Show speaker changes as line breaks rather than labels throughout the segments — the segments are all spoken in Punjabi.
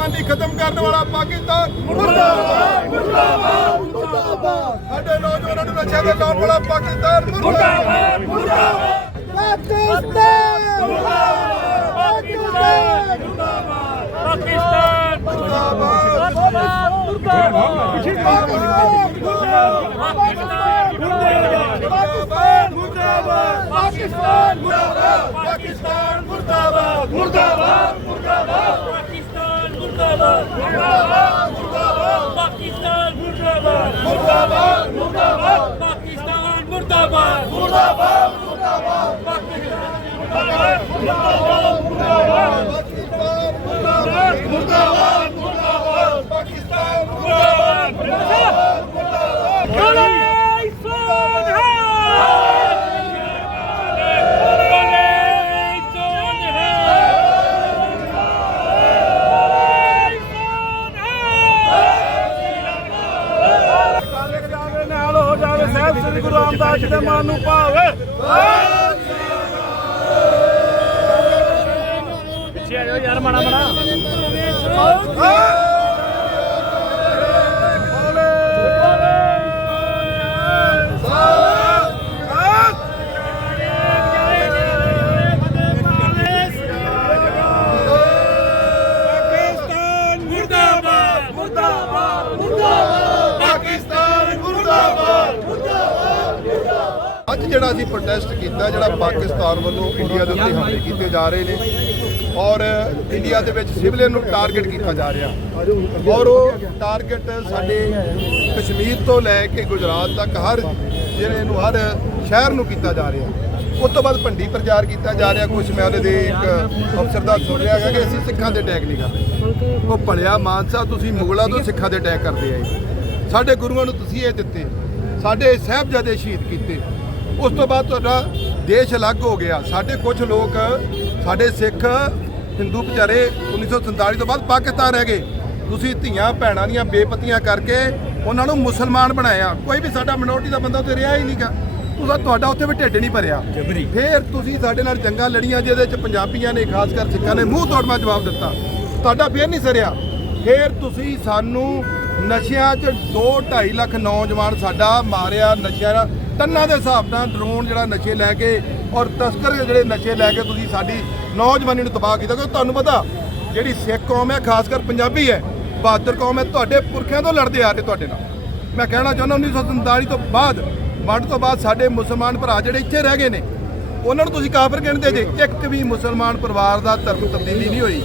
ਨੌਜਵਾਨੀ ਖਤਮ ਕਰਨ ਵਾਲਾ ਪਾਕਿਸਤਾਨ। ਮੁਰਦਾਬਾਦ। ਮੁਰਦਾਬਾਦ। ਮੁਰਦਾਬਾਦ। ਸਾਡੇ ਨੌਜਵਾਨਾਂ ਨੂੰ ਨਸ਼ਿਆਂ ਦੇ ਲਾਉਣ ਵਾਲਾ ਪਾਕਿਸਤਾਨ। ਮੁਰਦਾਬਾਦ।
ਪਾਕਿਸਤਾਨ ਪਾਕਿਸਤਾਨ
ਪਾਕਿਸਤਾਨ
ਮੁਰਦਾਬਾਦ।
ਪਾਕਿਸਤਾਨ। ਮੁਰਦਾਬਾਦ। ਪਾਕਿਸਤਾਨ ਮੁਰਦਾਬਾਦ
ਪਾਕਿਸਤਾਨ ਮੁਰਦਾਬਾਦ
ਪਾਕਿਸਤਾਨ ਮੁਰਦਾਬਾਦ। ਮੁਰਦਾਬਾਦ। ਮੁਰਦਾਬਾਦ।
ਜਿੰਦਾਬਾਦ ਸ੍ਰੀ ਗੁਰੂ ਰਾਮਦਾਸ ਜੀ ਦੇ ਮਨ ਨੂੰ ਭਾਵੇ ਪਿੱਛੇ ਆ ਜਾਓ ਯਾਰ ਮਾੜਾ ਮਾੜਾ
ਅੱਜ ਅਸੀਂ ਪ੍ਰੋਟੈਸਟ ਕੀਤਾ, ਜਿਹੜਾ ਪਾਕਿਸਤਾਨ ਵੱਲੋਂ ਇੰਡੀਆ ਦੇ ਉੱਤੇ ਹਮਲੇ ਕੀਤੇ ਜਾ ਰਹੇ ਨੇ ਔਰ ਇੰਡੀਆ ਦੇ ਵਿੱਚ ਸਿਵਲੀਅਨ ਨੂੰ ਟਾਰਗੇਟ ਕੀਤਾ ਜਾ ਰਿਹਾ। ਔਰ ਉਹ ਟਾਰਗੇਟ ਸਾਡੇ ਕਸ਼ਮੀਰ ਤੋਂ ਲੈ ਕੇ ਗੁਜਰਾਤ ਤੱਕ ਹਰ ਜਿਹੜੇ ਨੂੰ, ਹਰ ਸ਼ਹਿਰ ਨੂੰ ਕੀਤਾ ਜਾ ਰਿਹਾ। ਉਸ ਤੋਂ ਬਾਅਦ ਭੰਡੀ ਪ੍ਰਚਾਰ ਕੀਤਾ ਜਾ ਰਿਹਾ। ਕੁਝ ਮੈਂ ਉਹਦੇ ਦੇ ਇੱਕ ਅਫਸਰ ਦਾ ਸੁਣ ਰਿਹਾ ਹੈਗਾ ਕਿ ਅਸੀਂ ਸਿੱਖਾਂ ਦੇ ਅਟੈਕ ਨਹੀਂ ਕਰਦੇ ਉਹ ਭਲਿਆ ਮਾਨਸਾ, ਤੁਸੀਂ ਮੁਗਲਾਂ ਤੋਂ ਸਿੱਖਾਂ ਦੇ ਅਟੈਕ ਕਰਦੇ ਆਏ। ਸਾਡੇ ਗੁਰੂਆਂ ਨੂੰ ਤੁਸੀਂ ਇਹ ਦਿੱਤੇ, ਸਾਡੇ ਸਾਹਿਬਜ਼ਾਦੇ ਸ਼ਹੀਦ ਕੀਤੇ। ਉਸ ਤੋਂ ਬਾਅਦ ਤੁਹਾਡਾ ਦੇਸ਼ ਅਲੱਗ ਹੋ ਗਿਆ। ਸਾਡੇ ਕੁਝ ਲੋਕ ਸਾਡੇ ਸਿੱਖ ਹਿੰਦੂ ਵਿਚਾਰੇ 1947 ਤੋਂ ਬਾਅਦ ਪਾਕਿਸਤਾਨ ਰਹਿ ਗਏ। ਤੁਸੀਂ ਧੀਆਂ ਭੈਣਾਂ ਦੀਆਂ ਬੇਪਤੀਆਂ ਕਰਕੇ ਉਹਨਾਂ ਨੂੰ ਮੁਸਲਮਾਨ ਬਣਾਇਆ। ਕੋਈ ਵੀ ਸਾਡਾ ਮਿਨੋਰਟੀ ਦਾ ਬੰਦਾ ਉੱਥੇ ਰਿਹਾ ਹੀ ਨਹੀਂਗਾ ਤੁਸੀਂ ਤੁਹਾਡਾ ਉੱਥੇ ਵੀ ਢਿੱਡ ਨਹੀਂ ਭਰਿਆ। ਫੇਰ ਤੁਸੀਂ ਸਾਡੇ ਨਾਲ ਜੰਗਾਂ ਲੜੀਆਂ ਜਿਹਦੇ ਚ ਪੰਜਾਬੀਆਂ ਨੇ ਖਾਸ ਕਰ ਸਿੱਖਾਂ ਨੇ ਮੂੰਹ ਤੋੜਮਾ ਜਵਾਬ ਦਿੱਤਾ। ਤੁਹਾਡਾ ਫੇਰ ਨਹੀਂ ਸਰਿਆ। ਫੇਰ ਤੁਸੀਂ ਸਾਨੂੰ ਨਸ਼ਿਆਂ 'ਚ 2.5 ਲੱਖ ਨੌਜਵਾਨ ਸਾਡਾ ਮਾਰਿਆ ਨਸ਼ਿਆਂ ਨਾਲ ਟੰਨਾਂ ਦੇ ਹਿਸਾਬ ਨਾਲ ਡਰੋਨ ਜਿਹੜਾ ਨਸ਼ੇ ਲੈ ਕੇ ਔਰ ਤਸਕਰ ਜਿਹੜੇ ਨਸ਼ੇ ਲੈ ਕੇ ਤੁਸੀਂ ਸਾਡੀ ਨੌਜਵਾਨੀ ਨੂੰ ਤਬਾਹ ਕੀਤਾ ਕਿਉਂਕਿ ਤੁਹਾਨੂੰ ਪਤਾ ਜਿਹੜੀ ਸਿੱਖ ਕੌਮ ਹੈ ਖਾਸ ਕਰ ਪੰਜਾਬੀ ਹੈ ਬਹਾਦਰ ਕੌਮ ਹੈ ਤੁਹਾਡੇ ਪੁਰਖਿਆਂ ਤੋਂ ਲੜਦੇ ਆ ਰਹੇ ਤੁਹਾਡੇ ਨਾਲ। ਮੈਂ ਕਹਿਣਾ ਚਾਹੁੰਦਾ 1947 ਤੋਂ ਬਾਅਦ ਵੰਡ ਤੋਂ ਬਾਅਦ ਸਾਡੇ ਮੁਸਲਮਾਨ ਭਰਾ ਜਿਹੜੇ ਇੱਥੇ ਰਹਿ ਗਏ ਨੇ ਉਹਨਾਂ ਨੂੰ ਤੁਸੀਂ ਕਾਫਰ ਕਹਿੰਦੇ ਜੇ ਇੱਕ ਵੀ ਮੁਸਲਮਾਨ ਪਰਿਵਾਰ ਦਾ ਧਰਮ ਤਬਦੀਲੀ ਨਹੀਂ ਹੋਈ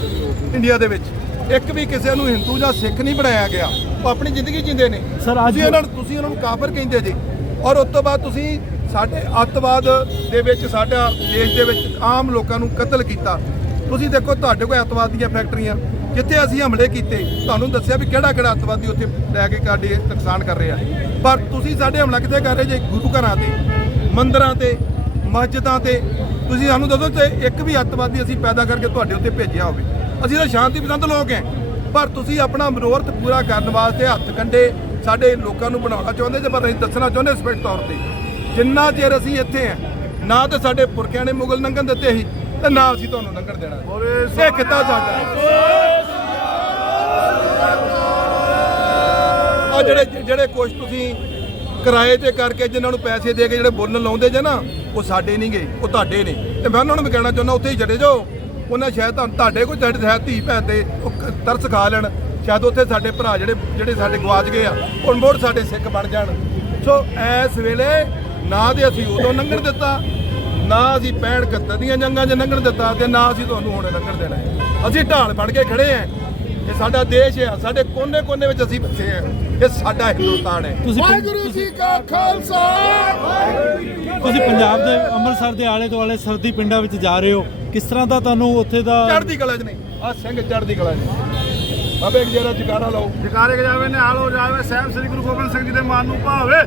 ਇੰਡੀਆ ਦੇ ਵਿੱਚ। ਇੱਕ ਵੀ ਕਿਸੇ ਨੂੰ ਹਿੰਦੂ ਜਾਂ ਸਿੱਖ ਨਹੀਂ ਬਣਾਇਆ ਗਿਆ ਉਹ ਆਪਣੀ ਜ਼ਿੰਦਗੀ ਜਿੰਦੇ ਨੇ।
Sir, ਅੱਜ-
ਉਹਨਾਂ ਨੂੰ ਤੁਸੀਂ ਉਹਨਾਂ ਨੂੰ ਕਾਫਰ ਕਹਿੰਦੇ ਜੇ। ਔਰ ਉਸ ਤੋਂ ਬਾਅਦ ਤੁਸੀਂ ਸਾਡੇ ਅੱਤਵਾਦ ਦੇ ਵਿੱਚ, ਸਾਡਾ ਦੇਸ਼ ਦੇ ਵਿੱਚ ਆਮ ਲੋਕਾਂ ਨੂੰ ਕਤਲ ਕੀਤਾ। ਤੁਸੀਂ ਦੇਖੋ, ਤੁਹਾਡੇ ਕੋਲ ਅੱਤਵਾਦ ਦੀਆਂ ਫੈਕਟਰੀਆਂ, ਜਿੱਥੇ ਅਸੀਂ ਹਮਲੇ ਕੀਤੇ, ਤੁਹਾਨੂੰ ਦੱਸਿਆ ਵੀ ਕਿਹੜਾ ਕਿਹੜਾ ਅੱਤਵਾਦੀ ਉੱਥੇ ਲੈ ਕੇ ਸਾਡੇ ਨੁਕਸਾਨ ਕਰ ਰਿਹਾ ਪਰ ਤੁਸੀਂ ਸਾਡੇ ਹਮਲਾ ਕਿੱਥੇ ਕਰ ਰਹੇ ਜੇ? ਗੁਰੂ ਘਰਾਂ ਤੇ, ਮੰਦਰਾਂ ਤੇ, ਮਸਜਿਦਾਂ ਤੇ। ਤੁਸੀਂ ਸਾਨੂੰ ਦੱਸੋ ਤੇ ਇੱਕ ਵੀ ਅੱਤਵਾਦੀ ਅਸੀਂ ਪੈਦਾ ਕਰਕੇ ਤੁਹਾਡੇ ਉੱਤੇ ਭੇਜਿਆ ਹੋਵੇ। ਅਸੀਂ ਤਾਂ ਸ਼ਾਂਤੀ ਪਸੰਦ ਲੋਕ ਹਾਂ, ਪਰ ਤੁਸੀਂ ਆਪਣਾ ਮਨੋਰਥ ਪੂਰਾ ਕਰਨ ਵਾਸਤੇ ਹੱਥ ਕੰਡੇ ਸਾਡੇ ਲੋਕਾਂ ਨੂੰ ਬਣਾਉਣਾ ਚਾਹੁੰਦੇ ਜੇ ਪਰ ਅਸੀਂ ਦੱਸਣਾ ਚਾਹੁੰਦੇ ਸਪਸ਼ਟ ਤੌਰ ਤੇ। ਜਿੰਨਾ ਚਿਰ ਅਸੀਂ ਇੱਥੇ ਹਾਂ ਨਾ ਤੇ ਸਾਡੇ ਪੁਰਖਿਆਂ ਨੇ ਮੁਗਲ ਲੰਘਣ ਦਿੱਤੇ ਸੀ ਤੇ ਨਾ ਅਸੀਂ ਤੁਹਾਨੂੰ ਲੰਘਣ ਦੇਣਾ। ਇਹ ਕਿੱਤਾ ਸਾਡਾ ਆ ਜਿਹੜੇ ਜਿਹੜੇ ਕੁਛ ਤੁਸੀਂ ਕਿਰਾਏ ਤੇ ਕਰਕੇ ਜਿਨ੍ਹਾਂ ਨੂੰ ਪੈਸੇ ਦੇ ਕੇ ਜਿਹੜੇ ਬੁੱਲ ਲਾਉਂਦੇ ਜੇ ਨਾ ਉਹ ਸਾਡੇ ਨਹੀਂ ਗਏ ਉਹ ਤੁਹਾਡੇ ਨੇ। ਤੇ ਮੈਂ ਉਹਨਾਂ ਨੂੰ ਵੀ ਕਹਿਣਾ ਚਾਹੁੰਦਾ ਉੱਥੇ ਹੀ ਚਲੇ ਜਾਓ। ਉਹਨਾਂ ਸ਼ਾਇਦ ਤੁਹਾਨੂੰ ਤੁਹਾਡੇ ਕੋਲ ਸਾਡੇ ਸ਼ਾਇਦ ਧੀ ਭੈਣ ਤੇ ਤਰਸ ਖਾ ਲੈਣ। ਸ਼ਾਇਦ ਉੱਥੇ ਸਾਡੇ ਭਰਾ ਜਿਹੜੇ ਜਿਹੜੇ ਸਾਡੇ ਗਵਾਚ ਗਏ ਆ ਉਹ ਮੁੜ ਸਾਡੇ ਸਿੱਖ ਬਣ ਜਾਣ। ਸੋ ਇਸ ਵੇਲੇ ਨਾ ਤੇ ਅਸੀਂ ਉਦੋਂ ਲੰਘਣ ਦਿੱਤਾ ਨਾ ਅਸੀਂ 65 71 ਦੀਆਂ ਜੰਗਾਂ 'ਚ ਲੰਘਣ ਦਿੱਤਾ ਤੇ ਨਾ ਅਸੀਂ ਤੁਹਾਨੂੰ ਹੁਣ ਲੰਘਣ ਦੇਣਾ। ਅਸੀਂ ਢਾਲ ਬਣ ਕੇ ਖੜੇ ਆਂ ਇਹ ਸਾਡਾ ਦੇਸ਼ ਹੈ ਸਾਡੇ ਕੋਨੇ-ਕੋਨੇ ਵਿੱਚ ਅਸੀਂ ਬੱਸੇ ਆਂ ਇਹ ਸਾਡਾ ਹਿੰਦੁਸਤਾਨ ਹੈ। ਵਾਹਿਗੁਰੂ ਜੀ ਕਾ ਖਾਲਸਾ।
ਤੁਸੀਂ ਪੰਜਾਬ ਦੇ ਅੰਮ੍ਰਿਤਸਰ ਦੇ ਆਲੇ ਦੁਆਲੇ ਸਰਦੀ ਪਿੰਡਾਂ ਵਿੱਚ ਜਾ ਰਹੇ ਹੋ। ਕਿਸ ਤਰ੍ਹਾਂ ਦਾ ਤੁਹਾਨੂੰ ਉੱਥੇ ਦਾ
ਚੜ੍ਹਦੀ ਕਲਾ 'ਚ ਨਹੀਂ। ਆ ਸਿੰਘ ਚੜ੍ਹਦੀ ਕਲਾ 'ਚ। ਅਬੇ ਇੱਕ ਜਰਾ ਜਗਾਰਾ ਲਾਓ।
ਜਕਾਰੇ ਜਾਵੇ ਨਿਹਾਲ ਹੋ ਜਾਵੇ ਸਾਹਿਬ ਸ੍ਰੀ ਗੁਰੂ ਗੋਬਿੰਦ ਸਿੰਘ ਜੀ ਦੇ ਮਨ ਨੂੰ ਭਾਵੇ।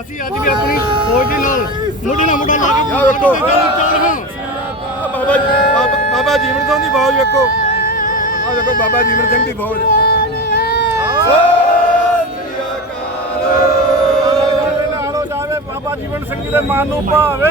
ਅਸੀਂ ਅੱਜ ਵੀ ਆਪਣੀ ਫੌਜ ਦੇ ਨਾਲ ਮੋਢੇ ਨਾਲ ਮੋਢਾ ਲਾ ਕੇ
ਯਾਰ ਵੇਖੋ।
ਚੱਲ ਹਾਂ।
ਆਹ ਬਾਬਾ ਬਾਬਾ- ਬਾਬਾ ਜੀਵਨ ਸਿੰਘ ਦੀ ਫੌਜ ਵੇਖੋ। ਬਾਬਾ ਜੀਵਨ ਸਿੰਘ ਦੀ ਫੌਜ।
ਨਾਲ ਹੋ ਜਾਵੇ ਬਾਬਾ ਜੀਵਨ ਸਿੰਘ ਜੀ ਦੇ ਮਨ ਨੂੰ ਭਾਵੇ।